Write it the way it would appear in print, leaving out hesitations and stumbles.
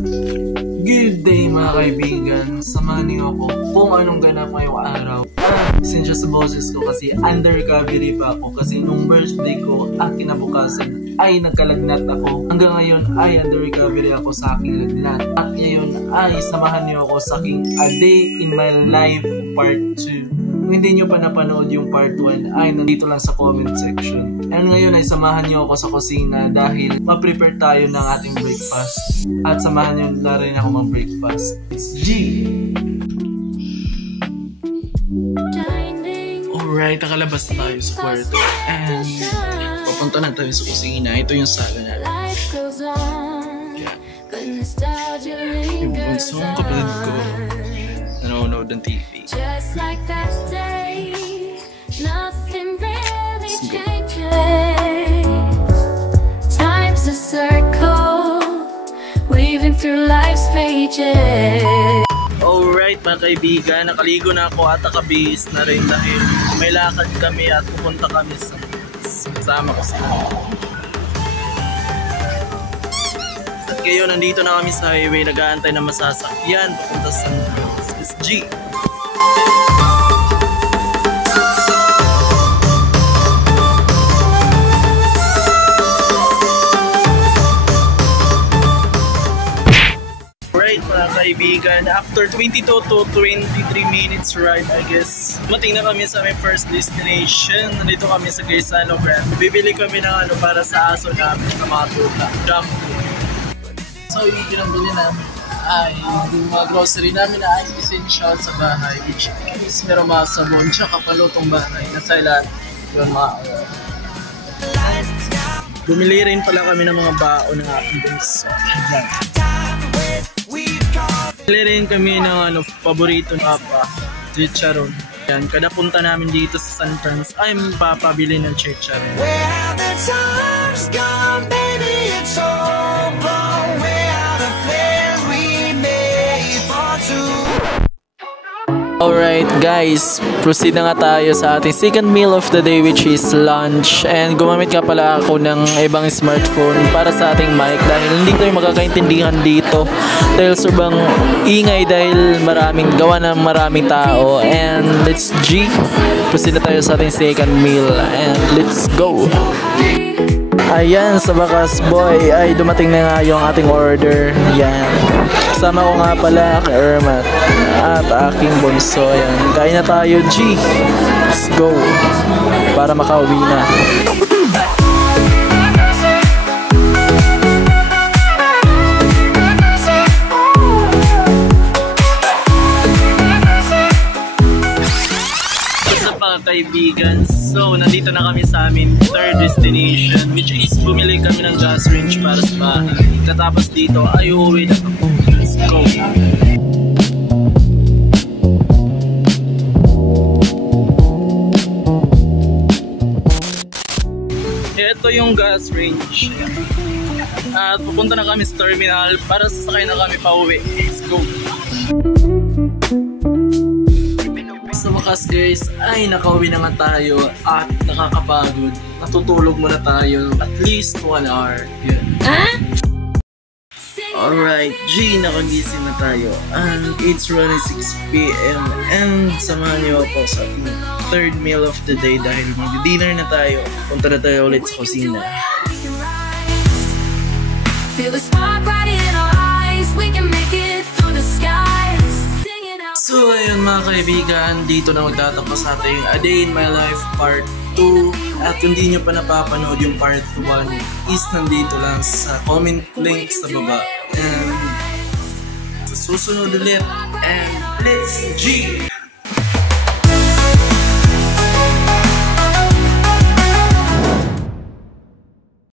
Good day mga kaibigan, samahan niyo ako kung anong ganap ngayong araw. Pasensya sa boses ko kasi under recovery pa ako kasi nung birthday ko at kinabukasan ay nagkalagnat ako. Hanggang ngayon ay under recovery ako sa aking lagnat. At ngayon ay samahan niyo ako sa aking A Day in My Life Part 2. Kung hindi nyo pa napanood yung part 1 ay nandito lang sa comment section. And ngayon ay samahan nyo ako sa kusina dahil ma-prepare tayo ng ating breakfast. At samahan nyo na rin ako mag-breakfast. It's G! Alright, nakalabas na tayo sa kwarto. And papunta na tayo sa kusina. Ito yung sala natin. Yeah. Yung bunsong kapatid ko nanonood ng TV. Just like that day, nothing really changes. Time's a circle, weaving through life's pages. Alright mga kaibigan, nakaligo na ako at nakabihis na rin dahil may lakad kami at pupunta kami sa kasama ko sa at ngayon nandito na kami sa highway, nag-aantay na masasakyan papunta sa San Francisco. G! Alright mga kaibigan, after 22 to 23 minutes ride I guess, mating na kami sa aming first destination. Nandito kami sa Gaisano Grand. Bibili kami ng ano para sa aso namin na mga tuta, jump food. So yung pinambili namin ay yung mga grocery namin na ay essential sa bahay, which is meron mga sabon tsaka palutong bahay na sa ilan yun mga bumili rin pala kami ng mga baon ng aking bunso. Bumili rin kami ng ano, paborito ng papa, chicharon. Yan, kada punta namin dito sa San Francisco ay papabili ng chicharon. Where have the times gone, baby, it's all gone. Where are the plans we made for two? Alright guys, proceed na nga tayo sa ating second meal of the day, which is lunch. And gumamit nga pala ako ng ibang smartphone para sa ating mic dahil hindi tayo makakaintindihan dito dahil sobrang ingay dahil maraming gawa ng maraming tao. And let's G, proceed na tayo sa ating second meal and let's go. Ayan, sa bakas boy ay dumating na nga yung ating order. Yan, kasama ko nga pala kay Ermat at aking bunso. Ayan, kain na tayo G. Let's go para makauwi na. Kaibigan, so nandito na kami sa amin third destination, which is bumili kami ng gas range para sa bahay. Katapos dito ay uuwi na ako. Let's go! Ito yung gas range at pupunta na kami sa terminal para sasakay na kami pa uwi. Let's go! Sa wakas guys ay nakauwi na nga tayo at nakakapagod. Natutulog muna tayo at least 1 hour. Yeah. Alright, G, nakagising na tayo and it's running 6 PM and samahan niyo ako sa third meal of the day dahil mag-dinner na tayo. Punta na tayo ulit sa kusina. Feel the spark right in our eyes, we can make it through the skies. So ayun mga kaibigan, dito na magtatapos sa ating A Day in My Life Part 2. At kung di nyo pa napapanood yung Part 1 is nandito lang sa comment link sa baba. And sa susunod ulit, and let's G!